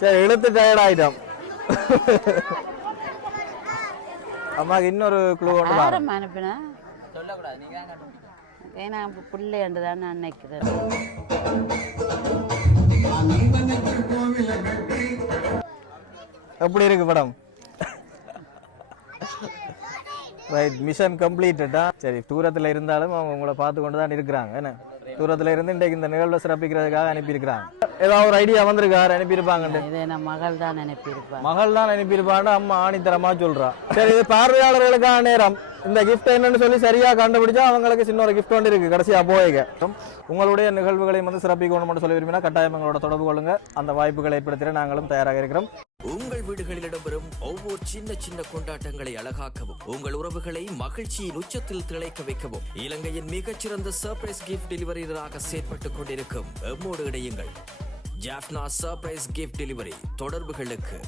சரி இழுத்து டயர்ட் ஆயிட்டோம். அம்மாக்கு இன்னொரு குழு வா யாரும் அனுப்பினா? ஏன்னா பிள்ளைண்டு தான் நான் நினைக்கிறேன். எப்படி இருக்கு படம்? ரைட் மிஷன் கம்ப்ளீட்டடா சரி தூரத்தில் இருந்தாலும் அவங்க உங்களை பார்த்து கொண்டு தான் இருக்கிறாங்க. என்ன? தூரத்தில் இருந்து இன்றைக்கு இந்த நிகழ்வை சிறப்பிக்கிறதுக்காக அனுப்பியிருக்கிறாங்க. ஏதாவது ஒரு ஐடியா வந்திருக்காரு அனுப்பியிருப்பாங்கன்னு இதை மகள் தான் அனுப்பியிருப்பேன் மகள் தான் அனுப்பியிருப்பான்னு அம்மா ஆணித்தரமா சொல்றா. சரி இது பார்வையாளர்களுக்கான நேரம். இந்த கிஃப்ட் என்னன்னு சொல்லி சரியா கண்டுபிடிச்சா அவங்களுக்கு சின்ன ஒரு கிஃப்ட் ஒன்று இருக்கு. கடைசியா போய்க. உங்களுடைய நிகழ்வுகளையும் வந்து சிறப்பிக்கணும் மட்டும் சொல்லி விரும்பினா கட்டாயம் எங்களோட தொடர்பு கொள்ளுங்க. அந்த வாய்ப்புகளை ஏற்படுத்திட நாங்களும் தயாராக இருக்கிறோம். உங்கள் வீடுகளில் இடம்பெறும் ஒவ்வொரு சின்ன சின்ன கொண்டாட்டங்களை அழகாக்கவும் உங்கள் உறவுகளை மகிழ்ச்சியின் உச்சத்தில் திளைக்க வைக்கவும் இலங்கையின் மிகச்சிறந்த சர்ப்ரைஸ் கிஃப்ட் டெலிவரியராக செயற்பட்டுக் கொண்டிருக்கும். எம்மோடு இணையுங்கள். ஜாஃப்னா சர்ப்ரைஸ் கிஃப்ட் டெலிவரி தொடர்புகளுக்கு.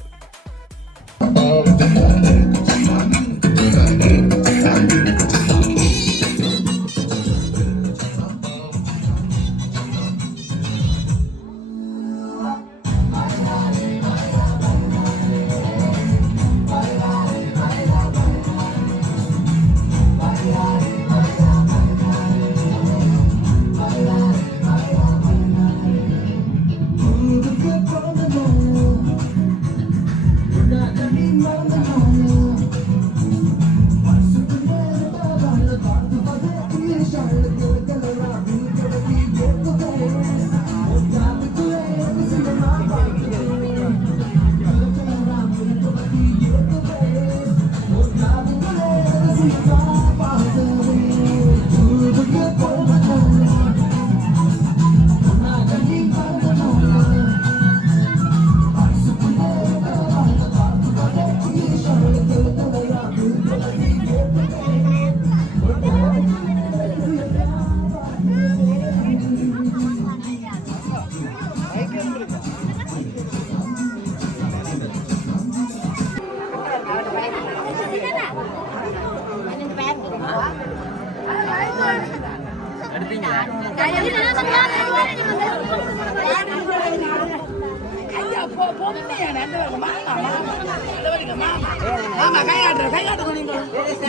மாமா கையாடுற கையாடுங்க நீங்க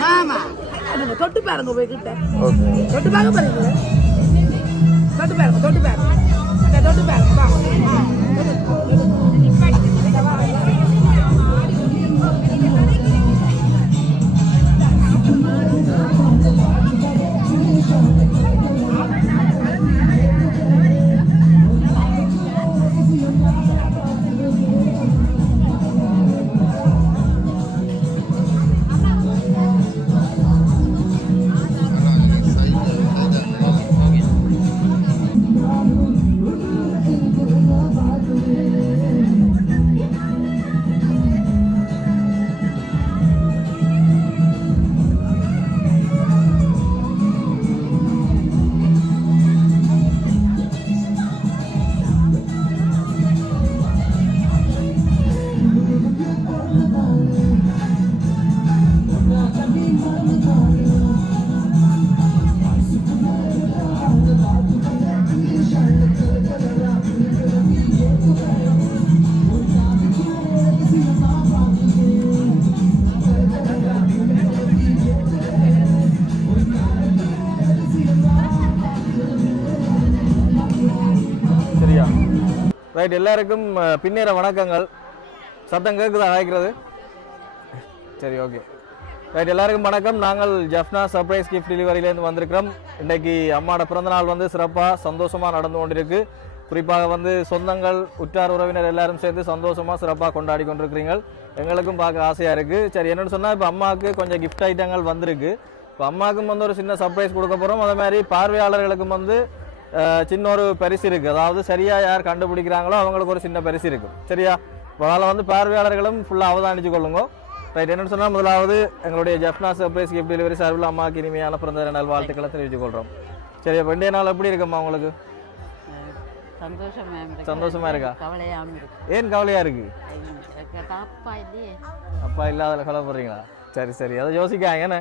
மாமா தொட்டு பாருங்க போய் கிட்ட தொட்டு பார்க்க பாருங்க. தொட்டு பாருங்க தொட்டு பாருங்க. தொட்டு பாருங்க ரைட் எல்லாருக்கும் பின்னேற வணக்கங்கள். சத்தம் கேட்குதா அழைக்கிறது சரி ஓகே. ரைட் எல்லாருக்கும் வணக்கம். நாங்கள் ஜஃப்னா சர்ப்ரைஸ் கிஃப்ட் டெலிவரியிலேருந்து வந்திருக்கிறோம். இன்றைக்கு அம்மாவோட பிறந்தநாள் வந்து சிறப்பாக சந்தோஷமாக நடந்து கொண்டிருக்கு. குறிப்பாக வந்து சொந்தங்கள் உற்றார் உறவினர் எல்லாரும் சேர்ந்து சந்தோஷமாக சிறப்பாக கொண்டாடி கொண்டிருக்கிறீங்க எங்களுக்கும் பார்க்க ஆசையாக இருக்குது சரி என்னென்னு சொன்னால் இப்போ அம்மாவுக்கு கொஞ்சம் கிஃப்ட் ஐட்டங்கள் வந்திருக்கு. இப்போ அம்மாவுக்கும் வந்து ஒரு சின்ன சர்ப்ரைஸ் கொடுக்க போகிறோம் அதே மாதிரி பார்வையாளர்களுக்கும் வந்து சின்ன ஒரு பரிசு இருக்குது அதாவது சரியாக யார் கண்டுபிடிக்கிறாங்களோ அவங்களுக்கு ஒரு சின்ன பரிசு இருக்கும் சரியா? அதில் வந்து பார்வையாளர்களும் ஃபுல்லாக அவதானிச்சு கொள்ளுங்க. ரைட் என்னன்னு சொன்னால் முதலாவது எங்களுடைய ஜெஃப்னா சர்ப்ரைஸ் கிஃப்ட் டெலிவரி சார்பில் அம்மாவுக்கு இனிமையான பிறந்த நாள் வாழ்த்துக்களை தெரிவித்துக் கொள்கிறோம் சரி அப்போ இன்றைய நாள் எப்படி இருக்கும்மா உங்களுக்கு? சந்தோஷமா இருக்கு. இருக்கா? இருக்கு. ஏன் இருக்குது அப்பா இல்லையே. அப்பா இல்லாத கவலைப்படுறீங்களா? சரி சரி. அதை யோசிக்காங்க என்ன?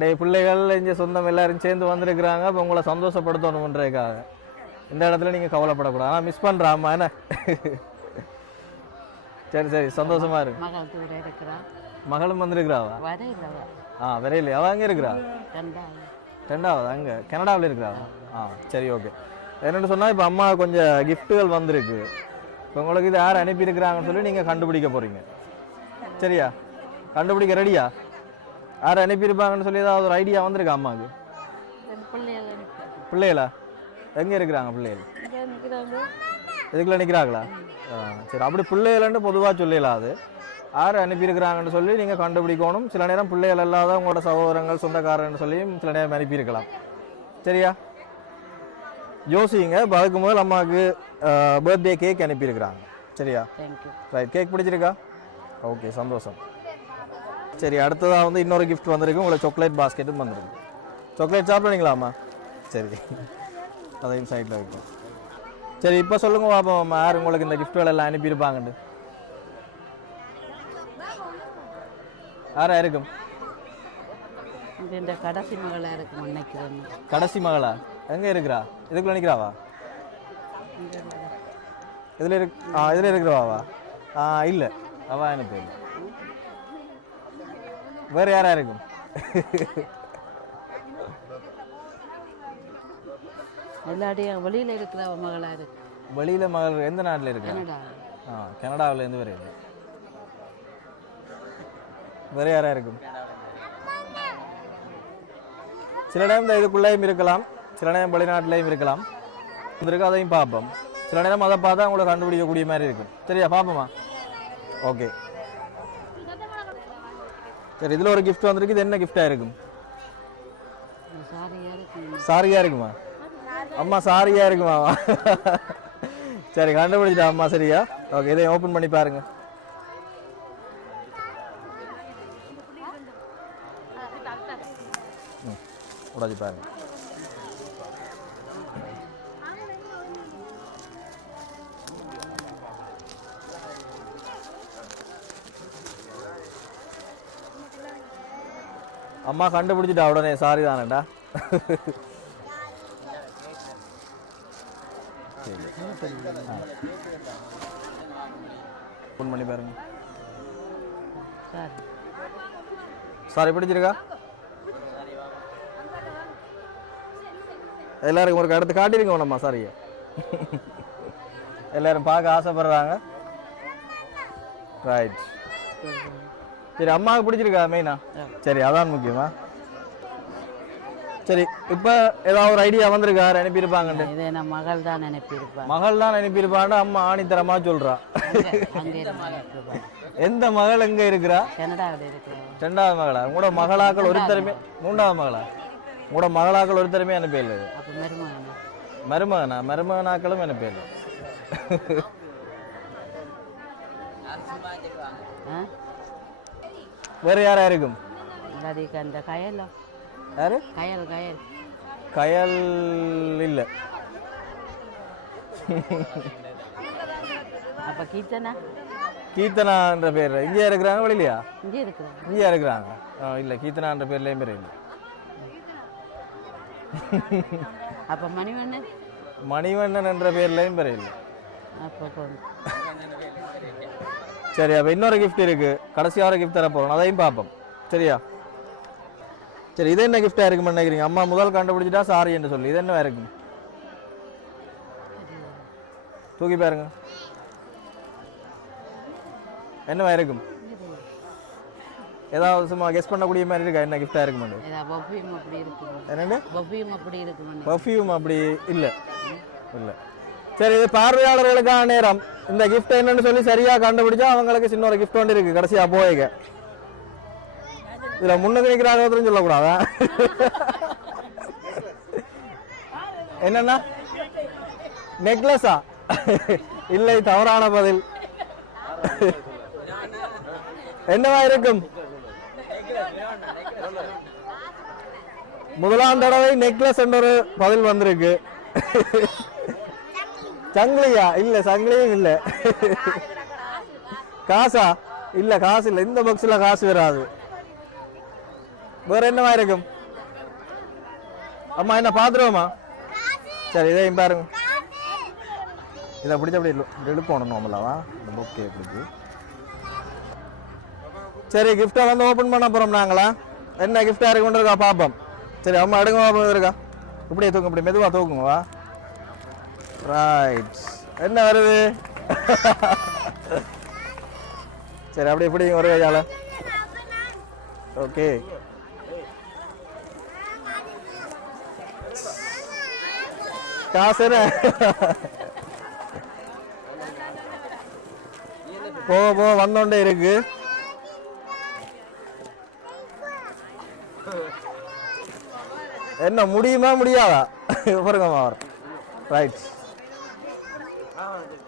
டே பிள்ளைகள் இங்கே சொந்தம் எல்லாரும் சேர்ந்து வந்திருக்கிறாங்க. இப்போ உங்களை சந்தோஷப்படுத்தணுன்றதுக்காக இந்த இடத்துல நீங்கள் கவலைப்படக்கூடாது. ஆனால் மிஸ் பண்ணுறா அம்மா என்ன? சரி சரி சந்தோஷமா இருக்கு மகளும் வந்திருக்கிறாவா? ஆ விரையில அவ அங்கே இருக்கிறா? ரெண்டாவது. அங்கே கனடாவில் இருக்கிறாவா ஆ சரி ஓகே என்னென்னு சொன்னால் இப்போ அம்மா கொஞ்சம் கிஃப்ட்டுகள் வந்திருக்கு. இப்போ உங்களுக்கு இது யார் அனுப்பியிருக்கிறாங்கன்னு சொல்லி நீங்கள் கண்டுபிடிக்க போகிறீங்க சரியா? கண்டுபிடிக்க ரெடியா யார் அனுப்பியிருப்பாங்கன்னு சொல்லி ஏதாவது ஒரு ஐடியா வந்திருக்கா அம்மாவுக்கு? பிள்ளைகள் எங்கே இருக்கிறாங்க பிள்ளைகள்? இதுக்குள்ள நிற்கிறாங்களா சரி அப்படி பிள்ளைகள்னு பொதுவாக சொல்லலாம் அது. யார் அனுப்பியிருக்கிறாங்கன்னு சொல்லி நீங்கள் கண்டுபிடிக்கணும். சில நேரம் பிள்ளைகள் இல்லாத உங்களோட சகோதரங்கள் சொந்தக்காரன்னு சொல்லியும் சில நேரம் அனுப்பியிருக்கலாம். சரியா? யோசிங்க இப்போ அதுக்கு முதல் அம்மாவுக்கு பர்த்டே கேக் அனுப்பியிருக்கிறாங்க. சரியா? ரைட் கேக் பிடிச்சிருக்கா? ஓகே சந்தோஷம். சரி அடுத்ததாக வந்து இன்னொரு gift வந்திருக்கு. உங்களுக்கு சாக்லேட் பாஸ்கெட்டும் வந்திருக்கு. சாக்லேட் சாப்பிடுவீங்களாம்மா சரி. அதையும் சைடில் வைக்கும் சரி இப்போ சொல்லுங்க பாப்போம் யார் உங்களுக்கு இந்த giftகள் எல்லாம் அனுப்பியிருப்பாங்கன்னு. யாரா இருக்கும் கடைசி மகளா இருக்கு நினைக்கிறேன் கடைசி மகளா? எங்கே இருக்கிறா? இதுக்குள்ள நிற்கிறாவா இதில் இருக்கு ஆ இதில் இருக்கிறவாவா ஆ இல்லை. அவா எனக்கு வேறு யாரா இருக்கும்? எல்லாரையும் வெளியில இருக்கிற மகளா இருக்கு. வெளியில் மகள் எந்த நாட்டில் இருக்கா? ஆ கனடாவில் இருந்து வேறு இல்லை வேறு யாரா இருக்கும்? சில நேரம் இந்த இதுக்குள்ளேயும் இருக்கலாம். சில நேரம் வெளிநாட்டிலையும் இருக்கலாம். இருக்கு அதையும் பார்ப்போம். சில நேரம் அதை பார்த்தா உங்களை கண்டுபிடிக்கக்கூடிய மாதிரி இருக்கும். சரியா பார்ப்போமா? ஓகே. சரி இதில் ஒரு gift வந்திருக்கு. இது என்ன கிஃப்டாக இருக்கும்? சாரியா இருக்கு சாரியா இருக்குமா? அம்மா சாரியா இருக்குமாவா சரி கண்டுபிடிச்சிட்டா அம்மா சரியா? ஓகே இதை ஓப்பன் பண்ணி பாருங்க. உடைச்சு பாருங்க. அம்மா கண்டுபிடிச்சிட்டா உடனே. சாரி தானேடா. ஃபோன் பண்ணி பாருங்க. சாரி சாரி பிடிச்சிருக்கா? எல்லாருக்கும் ஒரு அடுத்து காட்டிருங்க உனம்மா சாரியை எல்லாரும் பார்க்க ஆசைப்படுறாங்க. ரைட் சரி அம்மாவுக்கு பிடிச்சிருக்கா மெயினா சரி அதான் முக்கியமா. சரி இப்போ ஏதாவது ஒரு ஐடியா வந்திருக்கா? யார் அனுப்பியிருப்பாங்கன்னு இதை மகள் தான் நினைப்பிருப்பேன் மகள் தான் அனுப்பியிருப்பான்னு அம்மா ஆணித்தரமா சொல்றா. எந்த மகள் எங்க இருக்கிறா? கனடாவில் ரெண்டாவது மகளா? உங்களோட மகளாக்கள் ஒருத்தருமே மூன்றாவது மகளா? உங்களோட மகளாக்கள் ஒருத்தருமே அனுப்பியல அப்போ மருமகன்? மருமகனா? மருமகனாக்களும் அனுப்பியல ஆ? வேற யாரா இருக்கும்? இல்லாதிக்கு அந்த கயலோ. யாரு? கயல் கயல். கயல் இல்ல. அப்போ கீர்த்தனா? கீர்த்தனான்ற பேர் இங்கே இருக்கிறாங்க வெளியிலையா? இங்கே இருக்கிறேன் இங்கே இருக்கிறாங்க. இல்ல கீர்த்தனான்ற பேர்லயும் பேர் இல்லை. அப்போ மணிவண்ணன்? மணிவண்ணன் என்ற பேர்லயும் பேர் இல்லை. அப்போ சரி அப்போ இன்னொரு gift இருக்கு. கடைசியாக ஒரு கிஃப்ட் தர போகிறோம் அதையும் பார்ப்போம். சரியா? சரி இது என்ன கிஃப்டாக இருக்குன்னு நினைக்கிறீங்க? அம்மா முதல் கண்டுபிடிச்சிட்டா சாரி என்று சொல்லி. இது என்ன இருக்கும் தூக்கி பாருங்க. என்னவா இருக்கும்? ஏதாவது சும்மா கெஸ் பண்ணக்கூடிய மாதிரி இருக்கா? என்ன கிஃப்டாக இருக்குமெண்டு பஃபியும் அப்படி இருக்குமோ? என்னண்டு பஃபியும் அப்படி இருக்குமோ பர்ஃப்யூம் அப்படி இல்லை. இல்லை. சரி இது பார்வையாளர்களுக்கான நேரம். இந்த கிஃப்ட் என்னன்னு சொல்லி சரியா கண்டுபிடிச்சா அவங்களுக்கு சின்ன ஒரு கிஃப்ட் ஒன்று இருக்கு. கடைசியா போயிக்க. இதுல முன்னுக்கு நிக்கிறாங்க ஒருத்தரும் சொல்லக்கூடாதா? என்னன்னா? நெக்லஸா இல்லை தவறான பதில். என்னவா இருக்கும்? முதலாம் தடவை நெக்லஸ் என்ற ஒரு பதில் வந்திருக்கு. சங்கிலியா? இல்ல சங்கிலியும் இல்ல. காசா? இல்ல காசு இல்ல. இந்த பாக்ஸ்ல காசு வராது. வேற என்னவா இருக்கும் அம்மா என்ன பாத்துருவோமா சரி இதையும் பாருங்க. இதை பிடிச்ச அப்படி இழு- இப்படி இழுக்கணும் நார்மலாவா இந்த ஓகே பிடிச்சி சரி கிஃப்டை வந்து ஓப்பன் பண்ண போகிறோம் நாங்களா? என்ன கிஃப்டாக இருக்கு இருக்கா பார்ப்போம் சரி அம்மா எடுங்க பாப்போம் இருக்கா இப்படியே தூங்க இப்படி மெதுவாக தூக்குங்க வா. ரைட் என்ன வருது? சரி அப்படி எப்படி ஒரு கையால. ஓகே காசு என்ன? போ போ வந்தோண்டே இருக்கு. என்ன முடியுமா முடியாதா? பாருங்க மாவர் ரைட்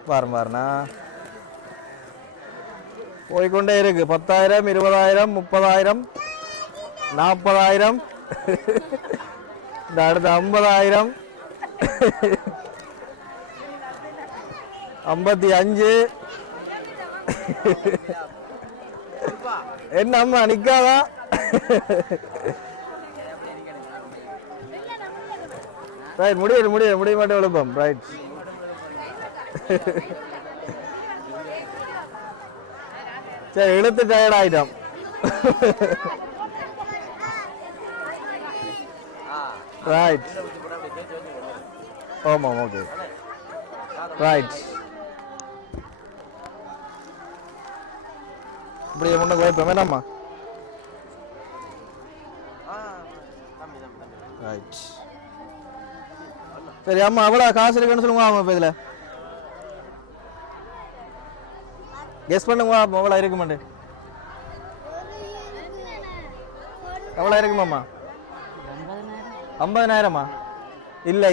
பாரு பாருண்ணா போய்க்கொண்டே இருக்கு. பத்தாயிரம் இருபதாயிரம் முப்பதாயிரம் நாற்பதாயிரம் இந்த அடுத்த ஐம்பதாயிரம் ஐம்பத்தி அஞ்சு. என்ன அம்மா நிக்காதா? ரைட் முடியுது முடியுது முடிய மாட்டேன் விழுப்பம். ரைட் சரி இழுத்து டயர்ட் ஆயிட்டோம். ரைட் ஆமாம் ஓகே ரைட் இப்படி முன்னுக்கு வைப்போம் வேணாமா ரைட் சரி அம்மா அவ்வளோ காசு இருக்குன்னு சொல்லுங்க ஆமாம் இப்போ இதில். கெஸ் பண்ணுங்க எவ்வளோ இருக்கு மாட்டு எவ்வளோ இருக்குமாம்மா ஐம்பதனாயிரமா? இல்லை.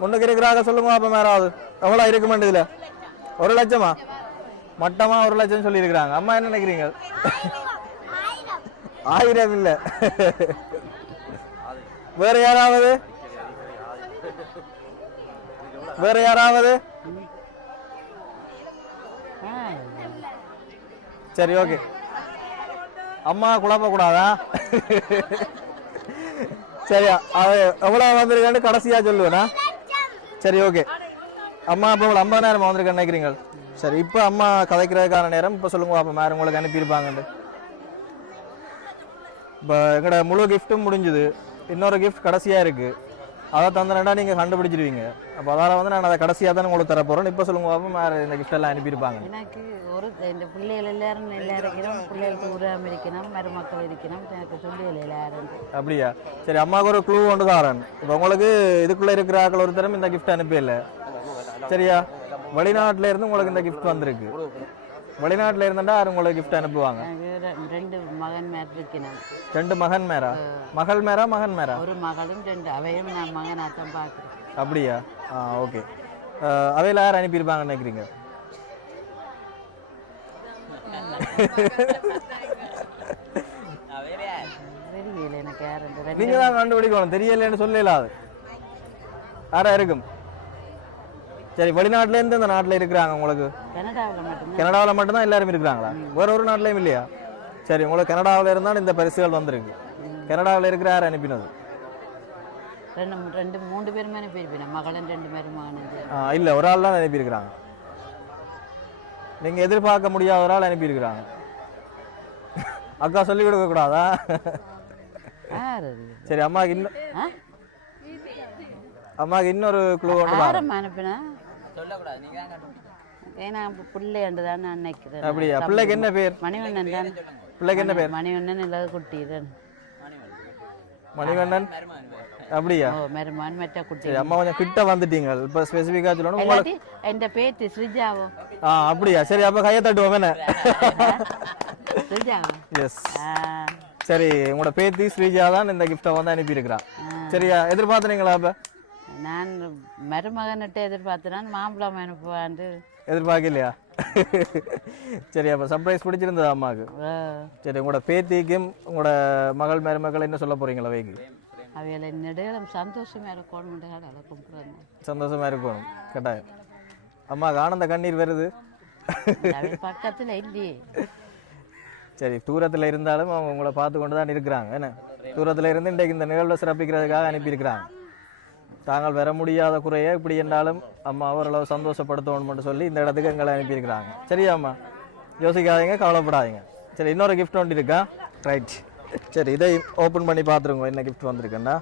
முன்னுக்கு இருக்கிறாங்க சொல்லுங்க அப்போ மேலாவது எவ்வளோ இருக்குமாண்டு இதில். ஒரு லட்சமா? மட்டமா ஒரு லட்சம் சொல்லியிருக்கிறாங்க. அம்மா என்ன நினைக்கிறீங்க? ஆயிரம் இல்லை. வேற யாராவது? வேற யாராவது? சரி ஓகே. அம்மா குழப்பக்கூடாதா? சரியா எவ்வளோ எவ்வளவு வந்திருக்கான்னு கடைசியா சொல்லுவேனா? சரி ஓகே. அம்மா இப்போ ஐம்பது ஐம்பதாயிரம் வந்திருக்கேன்னு நினைக்கிறீங்க? சரி இப்போ அம்மா கதைக்கிறதுக்கான நேரம். இப்போ சொல்லுங்க அப்போ மேடம் உங்களுக்கு அனுப்பியிருப்பாங்கன்னு இப்போ எங்களோட முழு கிஃப்ட்டும் முடிஞ்சுது. இன்னொரு கிஃப்ட் கடைசியாக இருக்குது அதை தந்தனடா நீங்கள் கண்டுபிடிச்சிருவீங்க. அப்போ அதால் வந்து நான் அதை கடைசியாக தான் உங்களுக்கு தர போகிறேன் இப்போ சொல்லுங்க பாப்போம் வேறு இந்த gift எல்லாம் அனுப்பியிருப்பாங்க. எனக்கு ஒரு இந்த பிள்ளைகள் எல்லாரும் நல்லா இருக்கணும் பிள்ளைகளுக்கு உதவாம இருக்கணும் மருமக்கள் இருக்கணும் எனக்கு சொல்லியல எல்லாரும். அப்படியா? சரி அம்மாவுக்கு ஒரு க்ளூ ஒன்று தாரன். இப்போ உங்களுக்கு இதுக்குள்ளே இருக்கிற ஆக்கள் ஒருத்தரும் இந்த கிஃப்ட் அனுப்பியில்ல சரியா? வெளிநாட்டுல இருந்து உங்களுக்கு இந்த கிஃப்ட் வந்திருக்கு. வெளிநாட்டுல யாரும் உங்களுக்கு கிஃப்ட் அனுப்புவாங்க? ரெண்டு மகன் மேர் இருக்கணும் ரெண்டு மகன் மேரா? மகள் மேரா மகன் மேரா? ஒரு மகளும் ரெண்டு அவையும் நான் மகனாக தான் பார்க்குறேன். அப்படியா? ஆ ஓகே அவையில் யார் அனுப்பியிருப்பாங்கன்னு நினைக்கிறீங்க? தெரியல எனக்கு யார் ரெண்டு ரெண்டு நீங்க தான் கண்டுபிடிக்கணும். தெரியலன்னு சொல்லல அது. யாரா இருக்கும்? சரி வெளிநாட்டுல இருந்து இந்த நாட்டுல இருக்கிறாங்க உங்களுக்கு? கனடாவில் மட்டும்தான். எல்லாரும் இருக்கிறாங்களா? வேற ஒரு நாட்டிலையும் இல்லையா? சரி உங்களுக்கு கனடாவில் இருந்தாலும் இந்த பரிசுகள் வந்திருக்கு. கனடாவில் இருக்கிற யார் அனுப்பினது. ரெண்டு ரெண்டு மூன்று பேருமே அனுப்பியிருப்பேன் மகளும் ரெண்டு பேரும் ஆ, இல்ல ஒரு ஆள் தான் அனுப்பியிருக்கிறாங்க. நீங்க எதிர்பார்க்க முடியாத ஒரு ஆள் அனுப்பியிருக்கிறாங்க. அக்கா சொல்லி கொடுக்க கூடாதா? சரி அம்மாக்கு இன்னும் ஆ? அம்மாக்கு இன்னொரு குழு ஒன்று தான் யாரும் அனுப்பினா? ஏன்னா பிள்ளைண்டு தான் நான் நினைக்கிறேன். அப்படியா? பிள்ளைக்கு என்ன பேர்? மணிவண்ணன் தான். பிள்ளைக்கு என்ன பேர்? மணிவண்ணன் இல்லாத குட்டி தான் மணிவண்ணன்? அப்படியா? ஓ மருமான் மெட்ட குட்டி. அம்மா கொஞ்சம் கிட்ட வந்துட்டீங்க. இப்போ ஸ்பெசிஃபிக்காக சொல்லணும். உங்களுக்கு என் பேத்தி ஸ்ரிஜாவும் ஆ அப்படியா? சரி அப்போ கையை தட்டுவோம். என்ன? ஸ்ரிஜாவும் எஸ் சரி உங்களோட பேத்தி ஸ்ரீஜா தான் இந்த கிஃப்ட்டை வந்து அனுப்பியிருக்கிறான் சரியா? எதிர்பார்த்தனீங்களா அப்போ? நான் மருமகன்கிட்ட எதிர்பார்த்தேன் மாம்பழம் அனுப்புவான்ட்டு. எதிர்பார்க்கலையா? சரி அப்போ சர்ப்ரைஸ் பிடிச்சிருந்ததா அம்மாவுக்கு சரி உங்களோட பேத்திக்கும் உங்களோட மகள் மருமகள் என்ன சொல்ல போறீங்களா வைக்கு? அவைகளை நெடுகளும் சந்தோஷமா இருக்கணும் கடலை கும்பிட்றேன். சந்தோஷமா இருக்கணும் கட்டாயம். அம்மாவுக்கு ஆனந்த கண்ணீர் வருது. பக்கத்தில் இல்லையே சரி தூரத்தில் இருந்தாலும் அவங்க உங்களை பார்த்து கொண்டு தான் இருக்கிறாங்க என்ன? தூரத்தில் இருந்து இன்றைக்கு இந்த நிகழ்வை சிறப்பிக்கிறதுக்காக அனுப்பியிருக்கிறாங்க. தாங்கள் வர முடியாத குறைய இப்படி என்றாலும் அம்மா ஓரளவு சந்தோஷப்படுத்தணும்னு சொல்லி இந்த இடத்துக்கு எங்களை அனுப்பியிருக்கிறாங்க. சரியா அம்மா? யோசிக்காதீங்க கவலைப்படாதீங்க. சரி இன்னொரு gift ஒன்று இருக்கா? ரைட் சரி இதை ஓப்பன் பண்ணி பார்த்துருங்க என்ன gift வந்திருக்குண்டா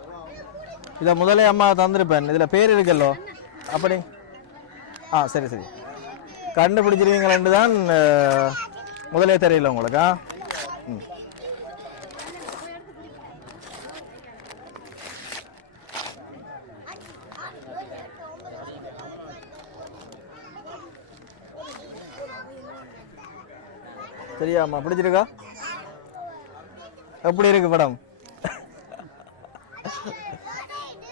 இதை முதலே அம்மா தந்திருப்பேன். இதில் பேர் இருக்கல்லோ? அப்படி? ஆ சரி சரி. கண்டுபிடிச்சிருவீங்களேன்னு தான் முதலே தெரியல உங்களுக்கா சரியாம்மா பிடிச்சிருக்கா? எப்படி இருக்கு படம்?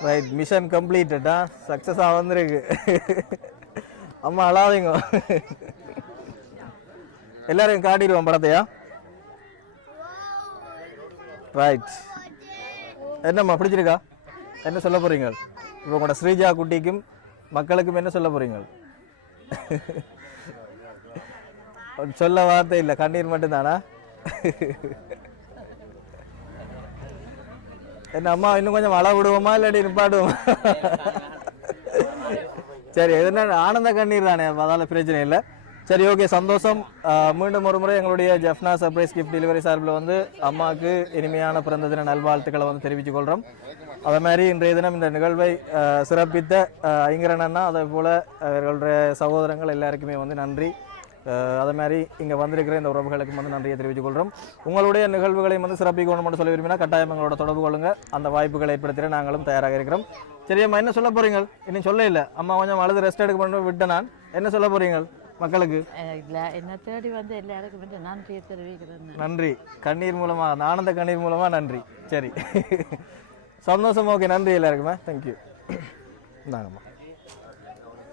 ரைட் மிஷன் கம்ப்ளீட்டடா சக்ஸஸாக வந்திருக்கு. அம்மா அழாதீங்க. எல்லாரையும் காட்டிடுவோம் படத்தையா? ரைட் என்னம்மா பிடிச்சிருக்கா? என்ன சொல்ல போறீங்க? இப்போ உங்களோட ஸ்ரீஜா குட்டிக்கும் மக்களுக்கும் என்ன சொல்ல போறீங்க? சொல்ல வார்த்தை இல்லை. கண்ணீர் மட்டும்தானா? என்ன அம்மா இன்னும் கொஞ்சம் வள விடுவோமா? இல்லாட்டி நிப்பாடுவோமா சரி எதுனா ஆனந்த கண்ணீர் தானே? அதனால் பிரச்சனை இல்லை. சரி ஓகே சந்தோஷம். மீண்டும் ஒரு முறை எங்களுடைய ஜெஃப்னா சர்ப்ரைஸ் கிஃப்ட் டெலிவரி சார்பில் வந்து அம்மாவுக்கு இனிமையான பிறந்த தின நல்வாழ்த்துக்களை வந்து தெரிவித்துக் கொள்கிறோம் அதே மாதிரி இன்றைய தினம் இந்த நிகழ்வை சிறப்பித்த ஐங்கரன் அண்ணா அதே போல் அவர்களுடைய சகோதரங்கள் எல்லாருக்குமே வந்து நன்றி. அதே மாதிரி இங்கே வந்திருக்கிற இந்த உறவுகளுக்கு வந்து நன்றியை தெரிவித்துக் கொள்கிறோம் உங்களுடைய நிகழ்வுகளையும் வந்து சிறப்பிக்கணும்னு சொல்லி விரும்பினா கட்டாயம் எங்களோட தொடர்பு கொள்ளுங்க. அந்த வாய்ப்புகளை ஏற்படுத்திட நாங்களும் தயாராக இருக்கிறோம். சரி அம்மா என்ன சொல்ல போறீங்க? இன்னும் சொல்ல இல்லை. அம்மா கொஞ்சம் அழுது ரெஸ்ட் எடுக்க பண்ணி விட்டேன் நான். என்ன சொல்ல போறீங்க மக்களுக்கு? இல்லை என்னை தேடி வந்து எல்லாருக்கும் நன்றியை தெரிவிக்கிறேன் நான். நன்றி. கண்ணீர் மூலமா அந்த ஆனந்த கண்ணீர் மூலமா நன்றி. சரி. சந்தோஷம். ஓகே நன்றி எல்லாருக்குமே. தேங்க்யூ